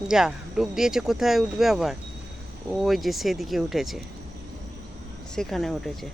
যা ডুব দিয়েছে কোথায় উঠবে আবার? ওই যে সেদিকে উঠেছে। সেখানে উঠেছে।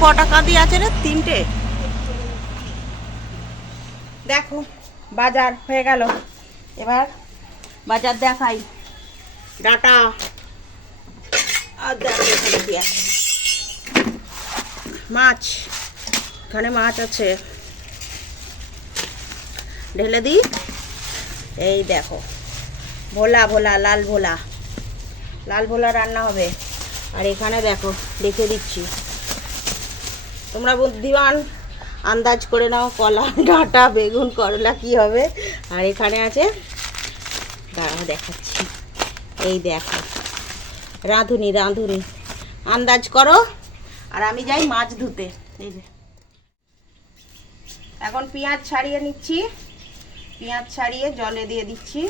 এই ক টাকা দিয়ে আছে রে? তিনটে? দেখো বাজার হয়ে গেল। এবার বাজার দেখাই। ডাটা। আর মাছ। এখানে মাছ আছে। ঢেলে দিই এই দেখো। ভোলা ভোলা লাল ভোলা। লাল ভোলা রান্না হবে। আর এখানে দেখো দেখে দিচ্ছি। তোমরা বুদ্ধিমান। আন্দাজ করে নাও, কলা, ডাঁটা, বেগুন, করলা কি হবে। আর এখানে আছে, দাঁড়াও দেখাচ্ছি। এই দেখো, রাঁধুনি রাঁধুনি। আন্দাজ করো। আর আমি যাই মাছ ধুতে। এই যে। এখন পেঁয়াজ ছাড়িয়ে নিচ্ছি। পেঁয়াজ ছাড়িয়ে জলে দিয়ে দিচ্ছি।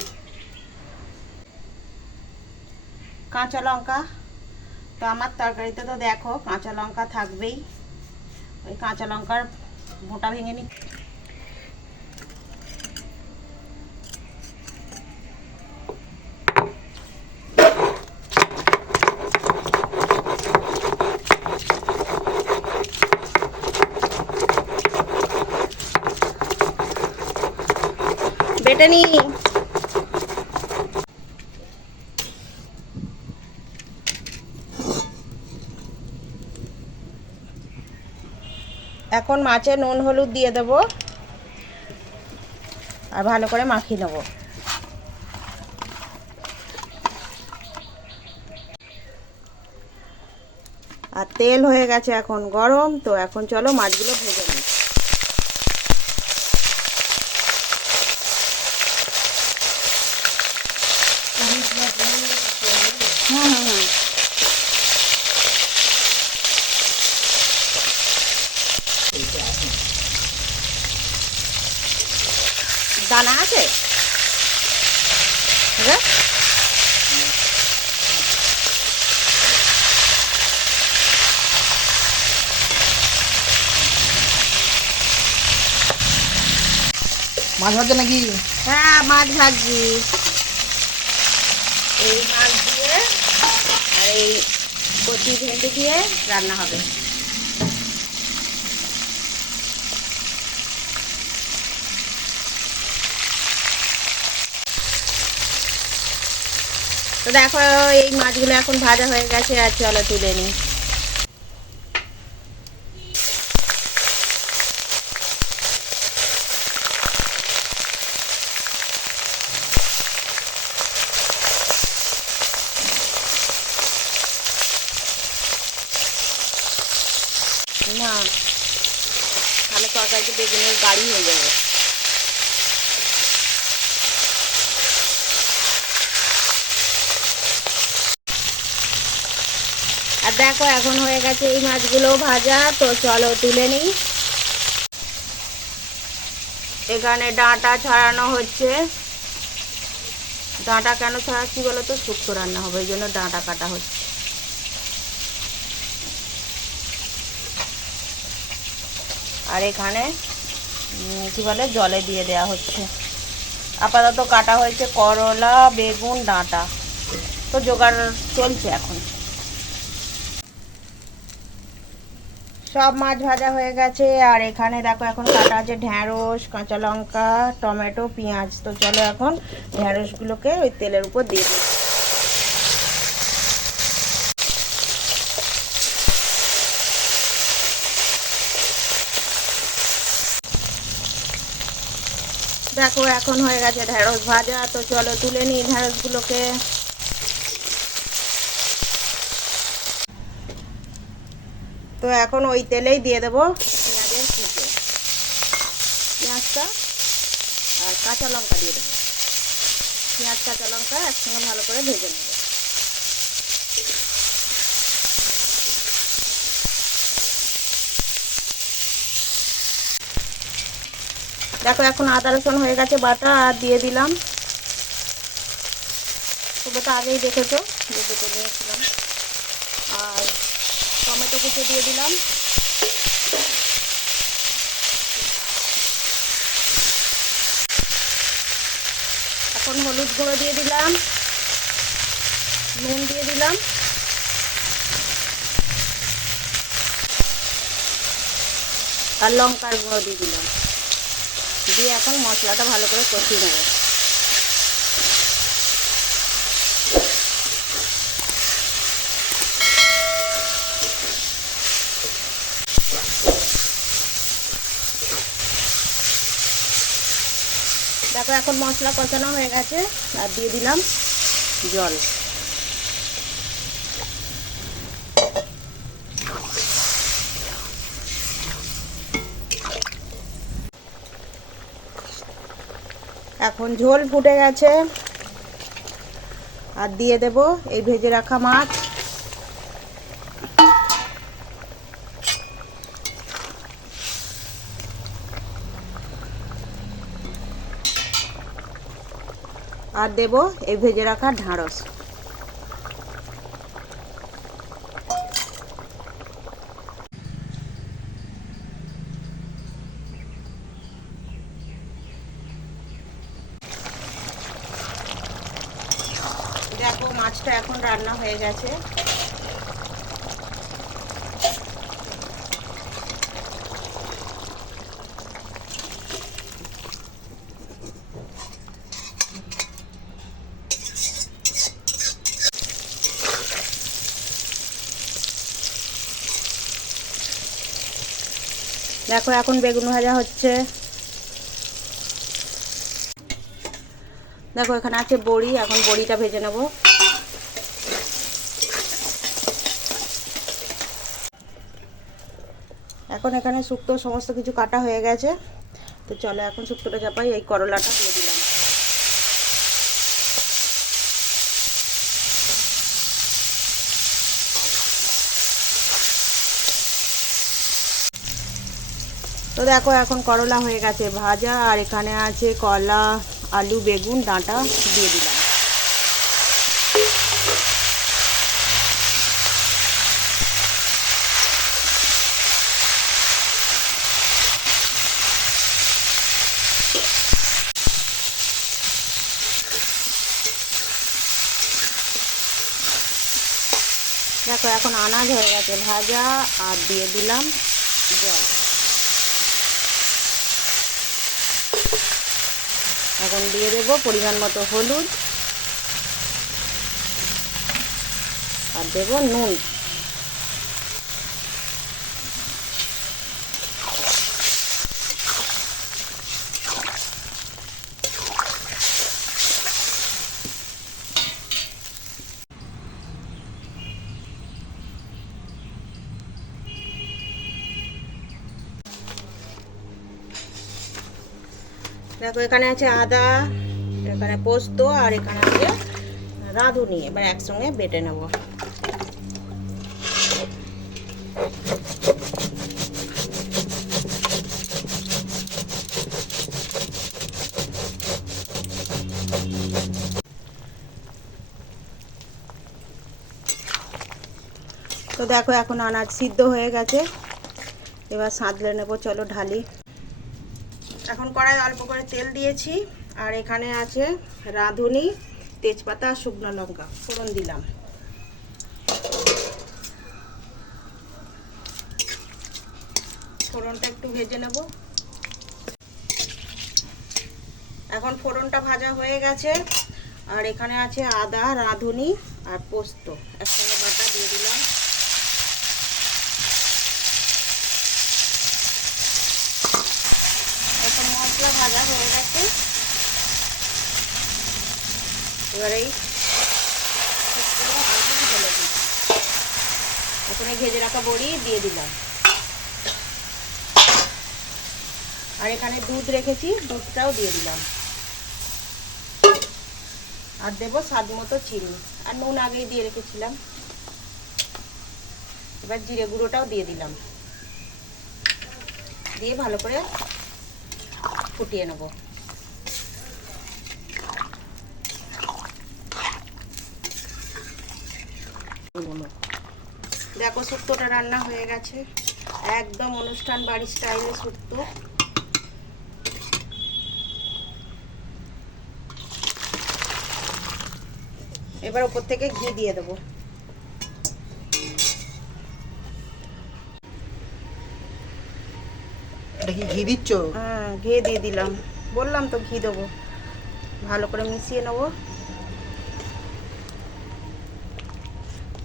কাঁচা লঙ্কা। তো আমার তরকারিতে তো দেখো, কাঁচা লঙ্কা থাকবেই। ওই কাঁচা লঙ্কার মোটা ভেঙে নি। বেটে এখন মাছে নুন, হলুদ দিয়ে দেব। আর ভালো করে মাখিয়ে নেব। আর তেল হয়ে গেছে এখন গরম, তো এখন চলো মাছগুলো ভেজে নিই হুম হুম হুম দানা আছে হ্যাঁ মাছ ভাজছে নাকি? হ্যাঁ মাছ ভাজি। এই মাছ দিয়ে আর এই কচি ভেন্ডি দিয়ে রান্না হবে। তো দেখো, এই মাছগুলো এখন ভাজা হয়ে গেছে, আর চলো তুলে নিই। না, তাহলে তরকারিতে বেগুনের গাড়ি হয়ে যাবে। আর দেখো, এখন হয়ে গেছে এই মাছগুলো ভাজা, তো চলো তুলে নিই। এখানে ডাঁটা ছাড়ানো হচ্ছে। ডাঁটা কেন ছাড়াচ্ছি বলো তো? শুক্তো রান্না হবে, এই জন্য ডাঁটা কাটা হচ্ছে। আর এখানে কি বলে, জলে দিয়ে দেওয়া হচ্ছে। আপাতত কাটা হয়েছে করলা, বেগুন, ডাঁটা। তো জোগাড় চলছে এখন। সব মাছ ভাজা হয়ে গেছে, আর এখানে দেখো, এখন কাটা আছে ঢ্যাঁড়স, কাঁচা লঙ্কা, টমেটো, পেঁয়াজ। তো চলো এখন ঢ্যাঁড়সগুলোকে ওই তেলের উপর দিয়ে দিই। দেখো, এখন হয়ে গেছে ঢেঁড়স ভাজা। তো চলো তুলে নিই ঢেঁড়সগুলোকে। তো এখন ওই তেলেই দিয়ে দেবো পেঁয়াজের কুচো। পেঁয়াজটা আর কাঁচা লঙ্কা দিয়ে দেবো। পেঁয়াজ, কাঁচা লঙ্কা একসঙ্গে ভালো করে ভেজে নেব। দেখো, এখন আদা, রসুন হয়ে গেছে, বাটা আর দিয়ে দিলাম। তো আগেই দেখেছ? দুটো নিয়েছিলাম। আর টমেটো কুচো দিয়ে দিলাম। এখন হলুদ গুঁড়ো দিয়ে দিলাম। নুন দিয়ে দিলাম। আর লঙ্কার গুঁড়ো দিয়ে দিলাম। দিয়ে এখন মশলাটা ভালো করে কষিয়ে নেব। দেখো, এখন মশলা কষানো হয়ে গেছে, আর দিয়ে দিলাম জল। এখন ঝোল ফুটে গেছে। আর দিয়ে দেব এই ভেজে রাখা মাছ। আর দেব এই ভেজে রাখা ঢাঁড়স দেখো মাছটা এখন রান্না হয়ে গেছে। দেখো, এখন বেগুন ভাজা হচ্ছে। দেখো, এখানে আছে বড়ি, এখন বড়িটা ভেজে নেব। এখন এখানে শুক্তো সমস্ত কিছু কাটা হয়ে গেছে। তো চলো এখন শুক্তোটা চাপাই, এই করলাটা দিয়ে দিলাম। তো দেখো এখন করলা হয়ে গেছে ভাজা, আর এখানে আছে কলা, আলু, বেগুন, ডাঁটা দিয়ে দিলাম। দেখো, এখন আনাজ হয়ে গেছে ভাজা আর দিয়ে দিলাম জল। এখন দিয়ে দেব পরিমাণ মতো হলুদ আর দেবো নুন। দেখো, এখানে আছে আদা, এখানে পোস্ত, আর এখানে আছে রাঁধুনি। এবার একসঙ্গে বেটে নেব। তো দেখো, এখন আনাজ সিদ্ধ হয়ে গেছে। এবার সাঁতলে নেব, চলো ঢালি। এখন কড়াই অল্প করে তেল দিয়েছি, আর এখানে আছে রাঁধুনি, তেজপাতা, শুকনো লঙ্কা, ফোড়ন দিলাম। ফোড়নটা একটু ভেজে নেব। এখন ফোড়নটা ভাজা হয়ে গেছে, আর এখানে আছে আদা, রাঁধুনি, আর পোস্ত। একসঙ্গে বাটা দিয়ে দিলাম এখন মশলা ভাজা হয়ে গেছে এবার এই ভেজে রাখা বড়ি দিয়ে দিলাম। আর এখানে দুধ রেখেছি, দুধটাও দিয়ে দিলাম। আর দেবো স্বাদ মতো চিনি। আর নুন আগেই দিয়ে রেখেছিলাম। এবার জিরে গুঁড়োটাও দিয়ে দিলাম। দিয়ে ভালো করে ফুটিয়ে নেব। দেখো শুক্তোটা রান্না হয়ে গেছে। একদম অনুষ্ঠান বাড়ির স্টাইলে শুক্তো এবার ওপর থেকে ঘি দিয়ে দেবো। এটা কি ঘি দিচ্ছ? হ্যাঁ ঘি দিয়ে দিলাম। বললাম তো ঘি দেবো। ভালো করে মিশিয়ে নেব।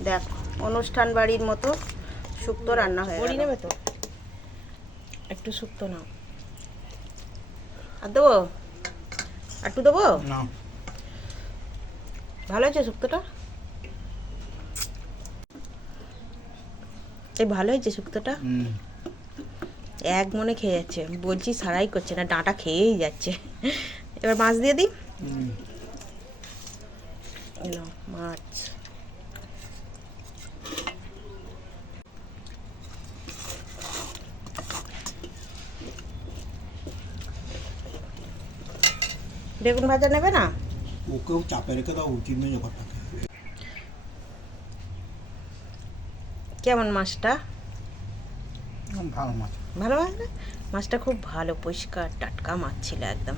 দেখ। অনুষ্ঠান বাড়ির মতো শুক্তো রান্না হয়ে বড়ি গেল। নেবে তো? একটু শুক্তো নাও। আর দেবো? আর একটু দেবো? না। ভালো হয়েছে শুক্তোটা এই ভালো হয়েছে শুক্তোটা এক মনে খেয়ে যাচ্ছে। বলছি সারাই করছে না ডাঁটা খেয়েই যাচ্ছে। এবার মাছ দিয়ে দিই? মাছ। বেগুন ভাজা নেবে না? ওকেও চাপে রেখে দাও উচিত নেই যখন থাকে কেমন মাছটা? ভালো মাছ। ভালো মাছ না? মাছটা খুব ভালো পরিষ্কার টাটকা মাছ ছিল একদম।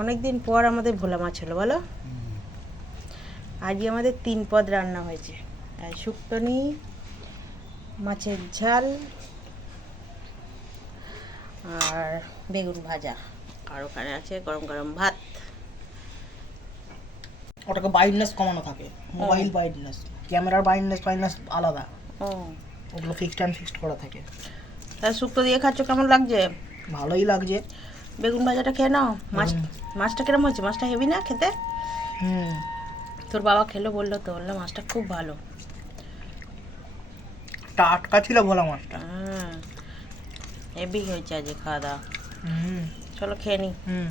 অনেকদিন পর আমাদের ভোলা মাছ হলো বলো। আজকে আমাদের তিন পদ রান্না হয়েছে। শুক্তনি মাছের ঝাল আর বেগুন ভাজা। আর ওখানে আছে গরম গরম ভাত। ওটাকে ব্রাইটনেস কমানো থাকে মোবাইল ব্রাইটনেস ক্যামেরার ব্রাইটনেস ব্রাইটনেস আলাদা। ও। ওগুলো ফিক্সড অ্যান্ড ফিক্সড করা থাকে। তা শুক্তো দিয়ে খাচ্ছ কেমন লাগছে? ভালোই লাগছে। বেগুন ভাজাটা খেয়ে নাও। মাছ মাছটা কিরম হচ্ছে মাছটা হেভি না খেতে? হুম। তোর বাবা খেলো বলল তো বলল মাছটা খুব ভালো। টাটকা ছিল ভোলা মাছটা। হ্যাঁ ਇਹ ਵੀ ਹੋਈ ਚਾਜੇ ਖਾਦਾ। ਹੂੰ। ਚਲੋ ਖੇਣੀ। ਹੂੰ।